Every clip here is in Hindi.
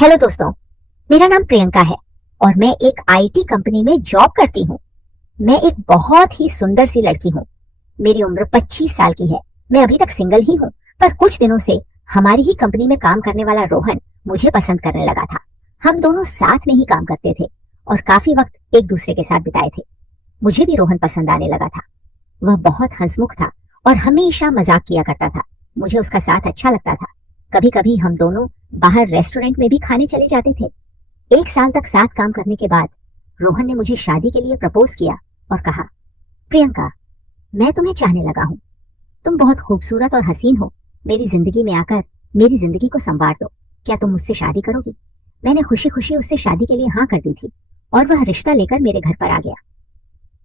हेलो दोस्तों, मेरा नाम प्रियंका है और मैं एक आईटी कंपनी में जॉब करती हूँ। मैं एक बहुत ही सुंदर सी लड़की हूँ। मेरी उम्र 25 साल की है। मैं अभी तक सिंगल ही हूँ, पर कुछ दिनों से हमारी ही कंपनी में काम करने वाला रोहन मुझे पसंद करने लगा था। हम दोनों साथ में ही काम करते थे और काफी वक्त एक दूसरे के साथ बिताए थे। मुझे भी रोहन पसंद आने लगा था। वह बहुत हंसमुख था और हमेशा मजाक किया करता था। मुझे उसका साथ अच्छा लगता था। कभी कभी हम दोनों बाहर रेस्टोरेंट में भी खाने चले जाते थे। 1 साल तक साथ काम करने के बाद रोहन ने मुझे शादी के लिए प्रपोज किया और कहा, प्रियंका, मैं तुम्हें चाहने लगा हूँ। तुम बहुत खूबसूरत और हसीन हो। मेरी जिंदगी में आकर मेरी जिंदगी को संवार दो। क्या तुम मुझसे शादी करोगी? मैंने खुशी खुशी उससे शादी के लिए हाँ कर दी थी और वह रिश्ता लेकर मेरे घर पर आ गया।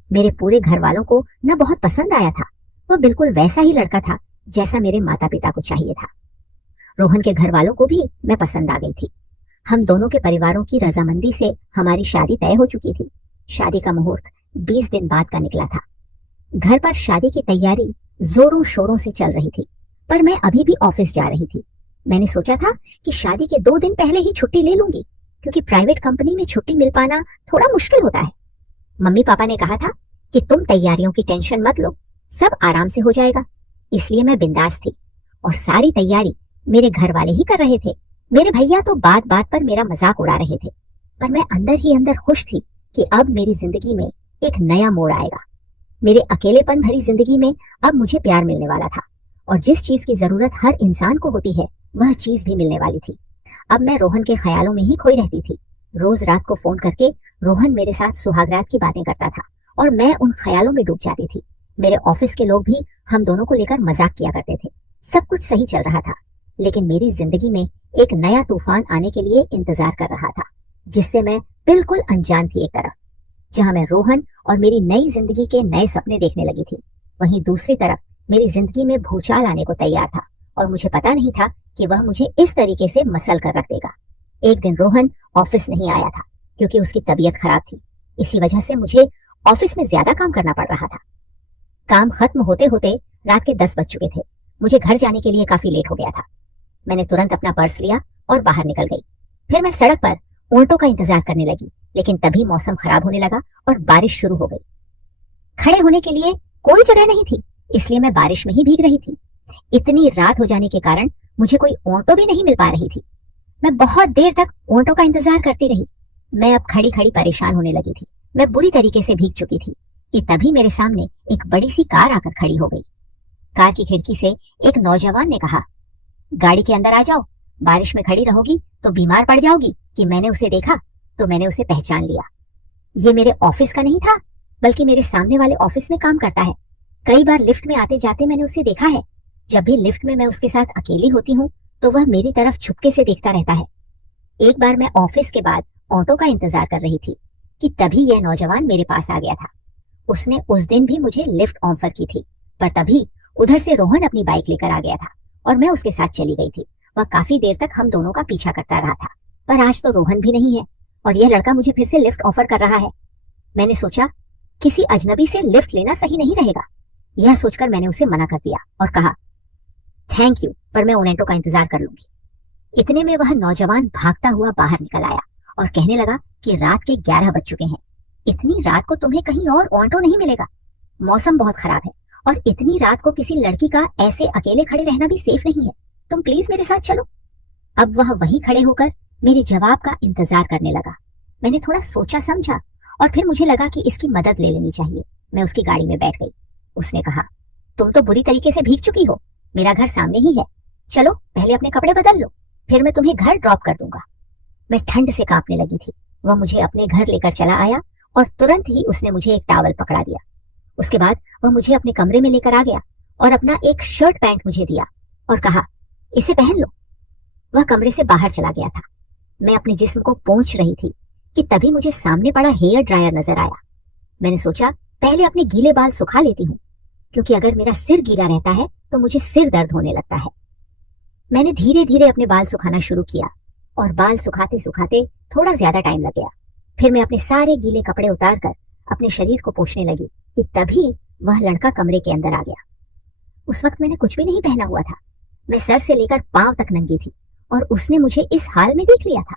मेरे पूरे घर वालों को न बहुत पसंद आया था। वह बिल्कुल वैसा ही लड़का था जैसा मेरे माता पिता को चाहिए था। रोहन के घर वालों को भी मैं पसंद आ गई थी। हम दोनों के परिवारों की रजामंदी से हमारी शादी तय हो चुकी थी। शादी का मुहूर्त 20 दिन बाद का निकला था। घर पर शादी की तैयारी जोरों शोरों से चल रही थी, पर मैं अभी भी ऑफिस जा रही थी। मैंने सोचा था कि शादी के 2 दिन पहले ही छुट्टी ले लूंगी, क्योंकि प्राइवेट कंपनी में छुट्टी मिल पाना थोड़ा मुश्किल होता है। मम्मी पापा ने कहा था कि तुम तैयारियों की टेंशन मत लो, सब आराम से हो जाएगा। इसलिए मैं बिंदास थी और सारी तैयारी मेरे घर वाले ही कर रहे थे। मेरे भैया तो बात बात पर मेरा मजाक उड़ा रहे थे, पर मैं अंदर ही अंदर खुश थी कि अब मेरी जिंदगी में एक नया मोड़ आएगा। मेरे अकेलेपन भरी जिंदगी में अब मुझे प्यार मिलने वाला था और जिस चीज की जरूरत हर इंसान को होती है वह चीज भी मिलने वाली थी। अब मैं रोहन के ख्यालों में ही खोई रहती थी। रोज रात को फोन करके रोहन मेरे साथ सुहागरात की बातें करता था और मैं उन ख्यालों में डूब जाती थी। मेरे ऑफिस के लोग भी हम दोनों को लेकर मजाक किया करते थे। सब कुछ सही चल रहा था, लेकिन मेरी जिंदगी में एक नया तूफान आने के लिए इंतजार कर रहा था, जिससे मैं बिल्कुल अनजान थी। एक तरफ जहां मैं रोहन और मेरी नई जिंदगी के नए सपने देखने लगी थी, वहीं दूसरी तरफ मेरी जिंदगी में भूचाल आने को तैयार था और मुझे पता नहीं था कि वह मुझे इस तरीके से मसल कर रख देगा। एक दिन रोहन ऑफिस नहीं आया था क्योंकि उसकी तबीयत खराब थी। इसी वजह से मुझे ऑफिस में ज्यादा काम करना पड़ रहा था। काम खत्म होते होते रात के 10 बज चुके थे। मुझे घर जाने के लिए काफी लेट हो गया था। मैंने तुरंत अपना पर्स लिया और बाहर निकल गई। फिर मैं सड़क पर ऑटो का इंतजार करने लगी, लेकिन तभी मौसम खराब होने लगा और बारिश शुरू हो गई। खड़े होने के लिए कोई जगह नहीं थी, इसलिए मैं बारिश में ही भीग रही थी। इतनी रात हो जाने के कारण मुझे कोई ऑटो भी नहीं मिल पा रही थी। मैं बहुत देर तक ऑटो का इंतजार करती रही। मैं अब खड़ी खड़ी परेशान होने लगी थी। मैं बुरी तरीके से भीग चुकी थी कि तभी मेरे सामने एक बड़ी सी कार आकर खड़ी हो गई। कार की खिड़की से एक नौजवान ने कहा, गाड़ी के अंदर आ जाओ, बारिश में खड़ी रहोगी तो बीमार पड़ जाओगी। कि मैंने उसे देखा तो मैंने उसे पहचान लिया। ये मेरे ऑफिस का नहीं था, बल्कि मेरे सामने वाले ऑफिस में काम करता है। कई बार लिफ्ट में आते जाते मैंने उसे देखा है। जब भी लिफ्ट में मैं उसके साथ अकेली होती हूँ तो वह मेरी तरफ चुपके से देखता रहता है। एक बार मैं ऑफिस के बाद ऑटो का इंतजार कर रही थी कि तभी यह नौजवान मेरे पास आ गया था। उसने उस दिन भी मुझे लिफ्ट ऑफर की थी, पर तभी उधर से रोहन अपनी बाइक लेकर आ गया था और मैं उसके साथ चली गई थी। वह काफी देर तक हम दोनों का पीछा करता रहा था, पर आज तो रोहन भी नहीं है और यह लड़का मुझे फिर से लिफ्ट ऑफर कर रहा है। मैंने सोचा किसी अजनबी से लिफ्ट लेना सही नहीं रहेगा। यह सोचकर मैंने उसे मना कर दिया और कहा, थैंक यू, पर मैं ऑटो का इंतजार कर लूंगी। इतने में वह नौजवान भागता हुआ बाहर निकल आया और कहने लगा कि रात के 11 बज चुके हैं। इतनी रात को तुम्हें कहीं और ऑटो नहीं मिलेगा। मौसम बहुत खराब है और इतनी रात को किसी लड़की का ऐसे अकेले खड़े रहना भी सेफ नहीं है। तुम प्लीज मेरे साथ चलो। अब वह वहीं खड़े होकर मेरे जवाब का इंतजार करने लगा। मैंने थोड़ा सोचा समझा और फिर मुझे लगा कि इसकी मदद ले लेनी चाहिए। मैं उसकी गाड़ी में बैठ गई। उसने कहा, तुम तो बुरी तरीके से भीग चुकी हो, मेरा घर सामने ही है, चलो पहले अपने कपड़े बदल लो, फिर मैं तुम्हें घर ड्रॉप कर दूंगा। मैं ठंड से कांपने लगी थी। वह मुझे अपने घर लेकर चला आया और तुरंत ही उसने मुझे एक टॉवल पकड़ा दिया। उसके बाद वह मुझे अपने कमरे में लेकर आ गया और अपना एक शर्ट पैंट मुझे दिया और कहा, इसे पहन लो। वह कमरे से बाहर चला गया था। मैं अपने जिस्म को पोंछ रही थी कि तभी मुझे सामने पड़ा हेयर ड्रायर नजर आया। मैंने सोचा पहले अपने गीले बाल सुखा लेती हूँ, क्योंकि अगर मेरा सिर गीला रहता है तो मुझे सिर दर्द होने लगता है। मैंने धीरे धीरे अपने बाल सुखाना शुरू किया और बाल सुखाते सुखाते थोड़ा ज्यादा टाइम लग गया। फिर मैं अपने सारे गीले कपड़े उतारकर अपने शरीर को पोंछने लगी कि तभी वह लड़का कमरे के अंदर आ गया। उस वक्त मैंने कुछ भी नहीं पहना हुआ था। मैं सर से लेकर पांव तक नंगी थी और उसने मुझे इस हाल में देख लिया था।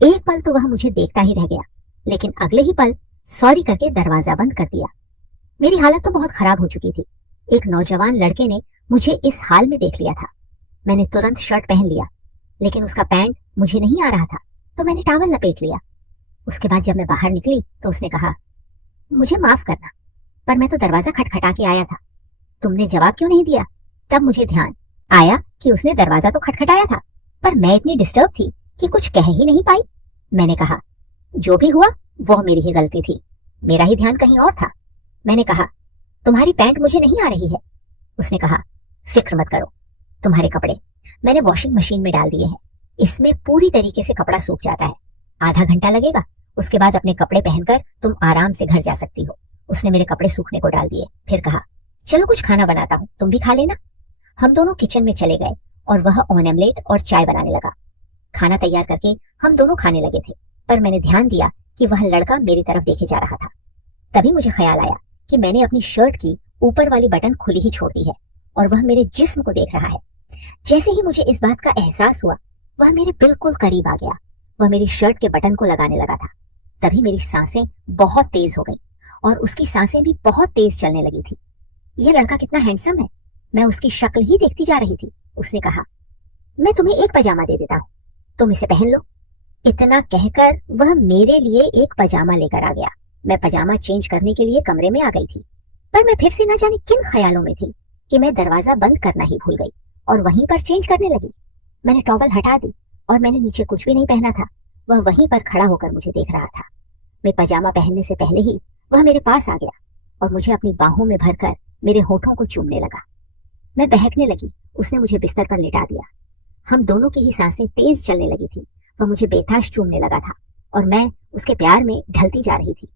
एक पल तो वह मुझे देखता ही रह गया, लेकिन अगले ही पल सॉरी करके दरवाजा बंद कर दिया। मेरी हालत तो बहुत खराब हो चुकी थी। एक नौजवान लड़के ने मुझे इस हाल में देख लिया था। मैंने तुरंत शर्ट पहन लिया, लेकिन उसका पैंट मुझे नहीं आ रहा था, तो मैंने टॉवल लपेट लिया। उसके बाद जब मैं बाहर निकली तो उसने कहा, मुझे माफ करना, पर मैं तो दरवाजा खटखटा के आया था। तुमने जवाब क्यों नहीं दिया? तब मुझे ध्यान आया कि उसने दरवाजा तो खटखटाया था, पर मैं इतनी डिस्टर्ब थी कि कुछ कह ही नहीं पाई। मैंने कहा, जो भी हुआ वह मेरी ही गलती थी, मेरा ही ध्यान कहीं और था। मैंने कहा, तुम्हारी पैंट मुझे नहीं आ रही है। उसने कहा, फिक्र मत करो, तुम्हारे कपड़े मैंने वॉशिंग मशीन में डाल दिए हैं, इसमें पूरी तरीके से कपड़ा सूख जाता है। आधा घंटा लगेगा, उसके बाद अपने कपड़े पहनकर तुम आराम से घर जा सकती हो। उसने मेरे कपड़े सूखने को डाल दिए, फिर कहा, चलो कुछ खाना बनाता हूँ, तुम भी खा लेना। हम दोनों किचन में चले गए और वह ऑमलेट और चाय बनाने लगा। खाना तैयार करके हम दोनों खाने लगे थे, पर मैंने ध्यान दिया कि वह लड़का मेरी तरफ देखे जा रहा था। तभी मुझे ख्याल आया कि मैंने अपनी शर्ट की ऊपर वाली बटन खुली ही छोड़ दी है और वह मेरे जिस्म को देख रहा है। जैसे ही मुझे इस बात का एहसास हुआ, वह मेरे बिल्कुल करीब आ गया। वह मेरी शर्ट के बटन को लगाने लगा था। तभी मेरी सांसें बहुत तेज हो गई और उसकी सांसें भी बहुत तेज चलने लगी थी। यह लड़का कितना हैंडसम है, मैं उसकी शक्ल ही देखती जा रही थी। उसने कहा, मैं तुम्हें एक पजामा दे देता हूँ, तुम इसे पहन लो। इतना कहकर वह मेरे लिए एक पजामा लेकर आ गया। मैं पजामा चेंज करने के लिए कमरे में आ गई थी, पर मैं फिर से न जाने किन ख्यालों में थी कि मैं दरवाजा बंद करना ही भूल गई और वहीं पर चेंज करने लगी। मैंने टॉवल हटा दी और मैंने नीचे कुछ भी नहीं पहना था। वह वहीं पर खड़ा होकर मुझे देख रहा था। मैं पजामा पहनने से पहले ही वह मेरे पास आ गया और मुझे अपनी बाहों में भरकर मेरे होठों को चूमने लगा। मैं बहकने लगी। उसने मुझे बिस्तर पर लिटा दिया। हम दोनों की ही सांसें तेज चलने लगी थी। वह मुझे बेताश चूमने लगा था और मैं उसके प्यार में ढलती जा रही थी।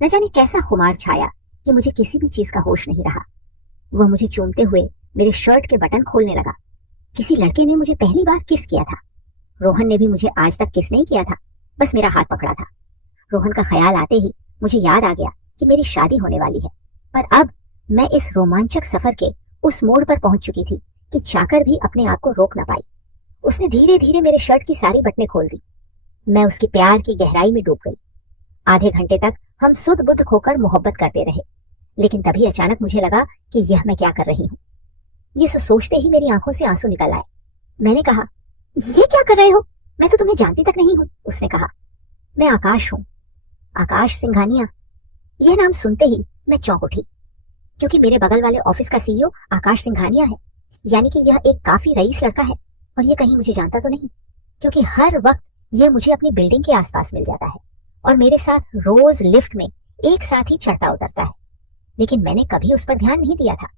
न जाने कैसा खुमार छाया कि मुझे किसी भी चीज का होश नहीं रहा। वह मुझे चूमते हुए मेरे शर्ट के बटन खोलने लगा। किसी लड़के ने मुझे पहली बार किस किया था। रोहन ने भी मुझे आज तक किस नहीं किया था, बस मेरा हाथ पकड़ा था। रोहन का ख्याल आते ही मुझे याद आ गया कि मेरी शादी होने वाली है, पर अब मैं इस रोमांचक सफर के उस मोड़ पर पहुंच चुकी थी कि चाकर भी अपने आप को रोक न पाई। उसने धीरे धीरे मेरे शर्ट की सारी बटनें खोल दी। मैं उसके प्यार की गहराई में डूब गई। आधे घंटे तक हम सुध बुध खोकर मोहब्बत करते रहे, लेकिन तभी अचानक मुझे लगा कि यह मैं क्या कर रही हूँ। ये सोचते ही मेरी आंखों से आंसू निकल आए। मैंने कहा, ये क्या कर रहे हो? मैं तो तुम्हें जानती तक नहीं हूँ। उसने कहा, मैं आकाश हूँ, आकाश सिंघानिया। यह नाम सुनते ही मैं चौंक उठी, क्योंकि मेरे बगल वाले ऑफिस का सीईओ आकाश सिंघानिया है। यानी कि यह एक काफी रईस लड़का है और ये कहीं मुझे जानता तो नहीं, क्योंकि हर वक्त यह मुझे अपनी बिल्डिंग के आसपास मिल जाता है और मेरे साथ रोज लिफ्ट में एक साथ ही चढ़ता उतरता है। लेकिन मैंने कभी उस पर ध्यान नहीं दिया था।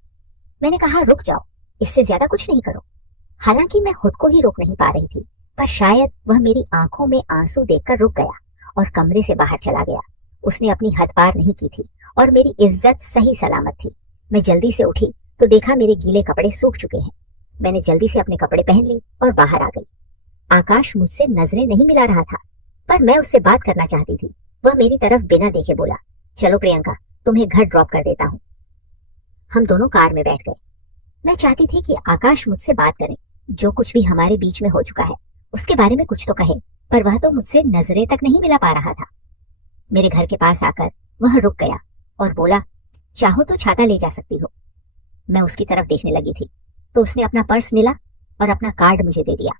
मैंने कहा, रुक जाओ, इससे ज्यादा कुछ नहीं करो। हालांकि मैं खुद को ही रोक नहीं पा रही थी, पर शायद वह मेरी आंखों में आंसू देखकर रुक गया और कमरे से बाहर चला गया। उसने अपनी हद पार नहीं की थी और मेरी इज्जत सही सलामत थी। मैं जल्दी से उठी तो देखा मेरे गीले कपड़े सूख चुके हैं। मैंने जल्दी से अपने कपड़े पहन ली और बाहर आ गई। आकाश मुझसे नजरें नहीं मिला रहा था, पर मैं उससे बात करना चाहती थी। वह मेरी तरफ बिना देखे बोला, चलो प्रियंका, तुम्हें घर ड्रॉप कर देता हूँ। हम दोनों कार में बैठ गए। मैं चाहती थी कि आकाश मुझसे बात करे, जो कुछ भी हमारे बीच में हो चुका है उसके बारे में कुछ तो कहे, पर वह तो मुझसे नजरें तक नहीं मिला पा रहा था। मेरे घर के पास आकर वह रुक गया और बोला, चाहो तो छाता ले जा सकती हो। मैं उसकी तरफ देखने लगी थी तो उसने अपना पर्स निला और अपना कार्ड मुझे दे दिया।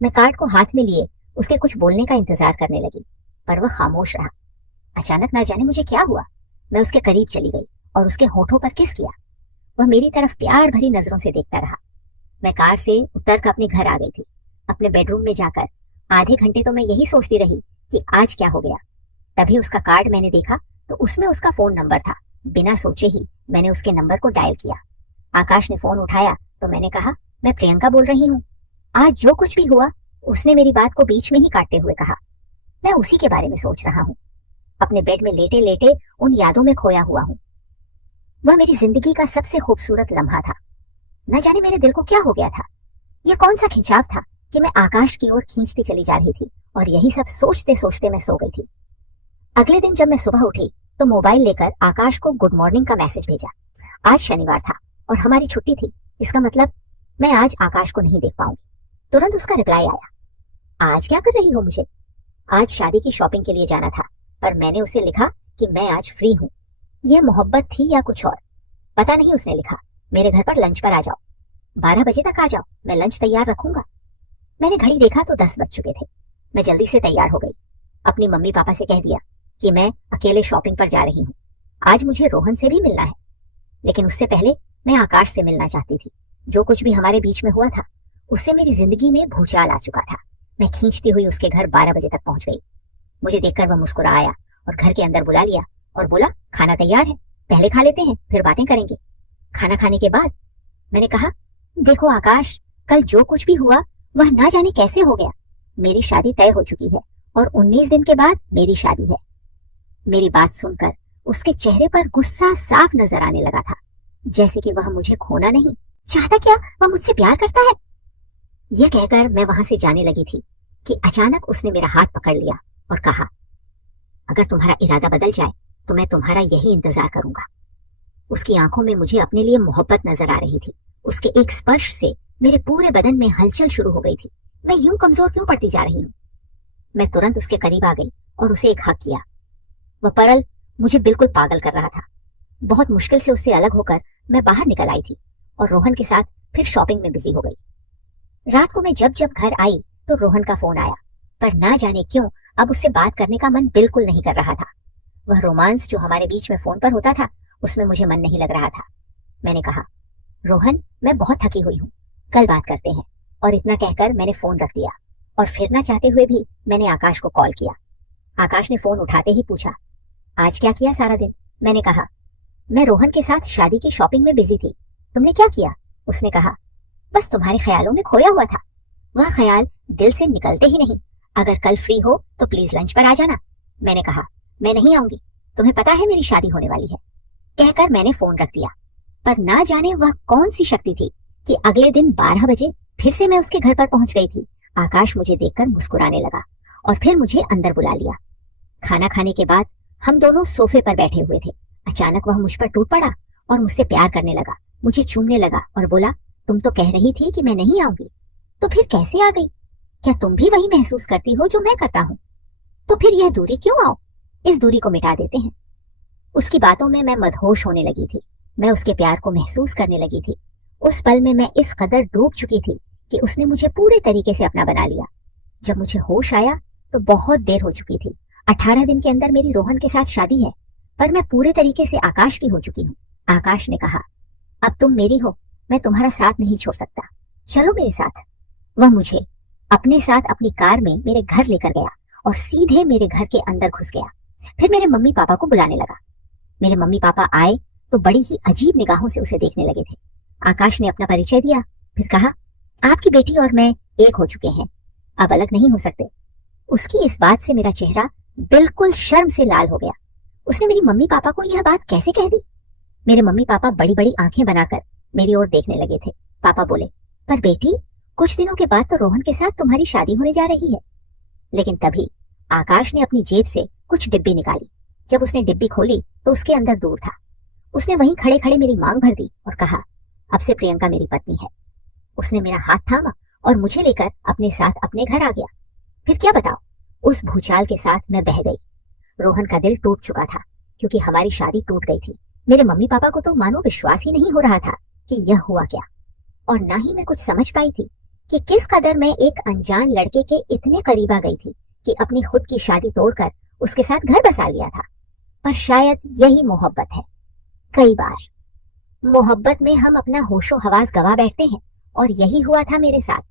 मैं कार्ड को हाथ में लिए उसके कुछ बोलने का इंतजार करने लगी, पर वह खामोश रहा। अचानक ना जाने मुझे क्या हुआ, मैं उसके करीब चली गई और उसके होठों पर किस किया। वह मेरी तरफ प्यार भरी नजरों से देखता रहा। मैं कार से उतर कर अपने घर आ गई थी। अपने बेडरूम में जाकर आधे घंटे तो मैं यही सोचती रही कि आज क्या हो गया। तभी उसका कार्ड मैंने देखा तो उसमें उसका फोन नंबर था। बिना सोचे ही मैंने उसके नंबर को डायल किया। आकाश ने फोन उठाया तो मैंने कहा, मैं प्रियंका बोल रही हूँ। आज जो कुछ भी हुआ उसने मेरी बात को बीच में ही काटते हुए कहा, मैं उसी के बारे में सोच रहा हूँ। अपने बेड में लेटे लेटे उन यादों में खोया हुआ हूँ। वह मेरी जिंदगी का सबसे खूबसूरत लम्हा था। न जाने मेरे दिल को क्या हो गया था। यह कौन सा खिंचाव था कि मैं आकाश की ओर खींचती चली जा रही थी और यही सब सोचते सोचते मैं सो गई थी। अगले दिन जब मैं सुबह उठी तो मोबाइल लेकर आकाश को गुड मॉर्निंग का मैसेज भेजा। आज शनिवार था और हमारी छुट्टी थी, इसका मतलब मैं आज आकाश को नहीं देख पाऊंगी। तुरंत उसका रिप्लाई आया, आज क्या कर रही हो मुझे? आज शादी की शॉपिंग के लिए जाना था, पर मैंने उसे लिखा कि मैं आज फ्री हूँ। यह मोहब्बत थी या कुछ और, पता नहीं। उसने लिखा, मेरे घर पर लंच पर आ जाओ, 12 बजे तक आ जाओ, मैं लंच तैयार रखूंगा। मैंने घड़ी देखा तो 10 बज चुके थे। मैं जल्दी से तैयार हो गई। अपनी मम्मी पापा से कह दिया कि मैं अकेले शॉपिंग पर जा रही हूँ। आज मुझे रोहन से भी मिलना है, लेकिन उससे पहले मैं आकाश से मिलना चाहती थी। जो कुछ भी हमारे बीच में हुआ था, उससे मेरी जिंदगी में भूचाल आ चुका था। मैं खींचती हुई उसके घर 12 बजे तक पहुंच गई। मुझे देखकर वह मुस्कुराया और घर के अंदर बुला लिया और बोला, खाना तैयार है, पहले खा लेते हैं, फिर बातें करेंगे। खाना खाने के बाद मैंने कहा, देखो आकाश, कल जो कुछ भी हुआ वह ना जाने कैसे हो गया। मेरी शादी तय हो चुकी है और 19 दिन के बाद मेरी शादी है। मेरी बात सुनकर उसके चेहरे पर गुस्सा साफ नजर आने लगा था, जैसे कि वह मुझे खोना नहीं चाहता। क्या वह मुझसे प्यार करता है? यह कहकर मैं वहां से जाने लगी थी कि अचानक उसने मेरा हाथ पकड़ लिया और कहा, अगर तुम्हारा इरादा बदल जाए तो मैं तुम्हारा यही इंतजार करूंगा। उसकी आंखों में मुझे अपने लिए मोहब्बत नजर आ रही थी। उसके एक स्पर्श से मेरे पूरे बदन में हलचल शुरू हो गई थी। मैं यूं कमजोर क्यों पड़ती जा रही हूँ? मैं तुरंत उसके करीब आ गई और उसे एक हक किया। वह परल मुझे बिल्कुल पागल कर रहा था। बहुत मुश्किल से उससे अलग होकर मैं बाहर निकल आई थी और रोहन के साथ फिर शॉपिंग में बिजी हो गई। रात को मैं जब जब घर आई तो रोहन का फोन आया, पर ना जाने क्यों अब उससे बात करने का मन बिल्कुल नहीं कर रहा था। वह रोमांस जो हमारे बीच में फोन पर होता था, उसमें मुझे मन नहीं लग रहा था। मैंने कहा, रोहन, मैं बहुत थकी हुई हूँ, कल बात करते हैं। और इतना कहकर मैंने फोन रख दिया और फिर ना चाहते हुए भी मैंने आकाश को कॉल किया। आकाश ने फोन उठाते ही पूछा, आज क्या किया सारा दिन? मैंने कहा, मैं रोहन के साथ शादी की शॉपिंग में बिजी थी। तुमने क्या किया? उसने कहा, बस तुम्हारे ख्यालों में खोया हुआ था। वह ख्याल दिल से निकलते ही नहीं। अगर कल फ्री हो तो प्लीज लंच पर आ जाना। मैंने कहा, मैं नहीं आऊंगी, तुम्हें पता है मेरी शादी होने वाली है। कहकर मैंने फोन रख दिया। पर ना जाने वह कौन सी शक्ति थी कि अगले दिन 12 बजे फिर से मैं उसके घर पर पहुंच गई थी। आकाश मुझे देखकर मुस्कुराने लगा और फिर मुझे अंदर बुला लिया। खाना खाने के बाद हम दोनों सोफे पर बैठे हुए थे। अचानक वह मुझ पर टूट पड़ा और मुझसे प्यार करने लगा, मुझे चूमने लगा और बोला, तुम तो कह रही थी कि मैं नहीं आऊंगी, तो फिर कैसे आ गई? क्या तुम भी वही महसूस करती हो जो मैं करता हूँ? तो फिर यह दूरी क्यों? आओ, इस दूरी को मिटा देते हैं। उसकी बातों में मैं मदहोश होने लगी थी। मैं उसके प्यार को महसूस करने लगी थी। उस पल में मैं इस कदर डूब चुकी थी कि उसने मुझे पूरे तरीके से अपना बना लिया। जब मुझे होश आया तो बहुत देर हो चुकी थी। 18 दिन के अंदर मेरी रोहन के साथ शादी है, पर मैं पूरे तरीके से आकाश की हो चुकी हूँ। आकाश ने कहा, अब तुम मेरी हो, मैं तुम्हारा साथ नहीं छोड़ सकता, चलो मेरे साथ। वह मुझे अपने साथ अपनी कार में मेरे घर लेकर गया और सीधे मेरे घर के अंदर घुस गया। फिर मेरे मम्मी पापा को बुलाने लगा। मेरे मम्मी पापा आए तो बड़ी ही अजीब निगाहों से उसे देखने लगे थे। आकाश ने अपना परिचय दिया, फिर कहा, आपकी बेटी और मैं एक हो चुके हैं, अब अलग नहीं हो सकते। उसकी इस बात से मेरा चेहरा बिल्कुल शर्म से लाल हो गया। उसने मेरी मम्मी पापा को यह बात कैसे कह दी? मेरे मम्मी पापा बड़ी बड़ी आंखें बनाकर मेरी ओर देखने लगे थे। पापा बोले, पर बेटी, कुछ दिनों के बाद तो रोहन के साथ तुम्हारी शादी होने जा रही है। लेकिन तभी आकाश ने अपनी जेब से कुछ डिब्बी निकाली। जब उसने डिब्बी खोली तो उसके अंदर दूध था। उसने वहीं खड़े खड़े मेरी मांग भर दी और कहा, अब से प्रियंका मेरी पत्नी है। उसने मेरा हाथ थामा और मुझे लेकर अपने साथ अपने घर आ गया। फिर क्या बताओ, उस भूचाल के साथ मैं बह गई। रोहन का दिल टूट चुका था क्योंकि हमारी शादी टूट गई थी। मेरे मम्मी पापा को तो मानो विश्वास ही नहीं हो रहा था कि यह हुआ क्या, और ना ही मैं कुछ समझ पाई थी कि किस कदर मैं एक अनजान लड़के के इतने करीब आ गई थी कि अपनी खुद की शादी तोड़कर उसके साथ घर बसा लिया था। पर शायद यही मोहब्बत है। कई बार मोहब्बत में हम अपना होशो हवास गवा बैठते हैं, और यही हुआ था मेरे साथ।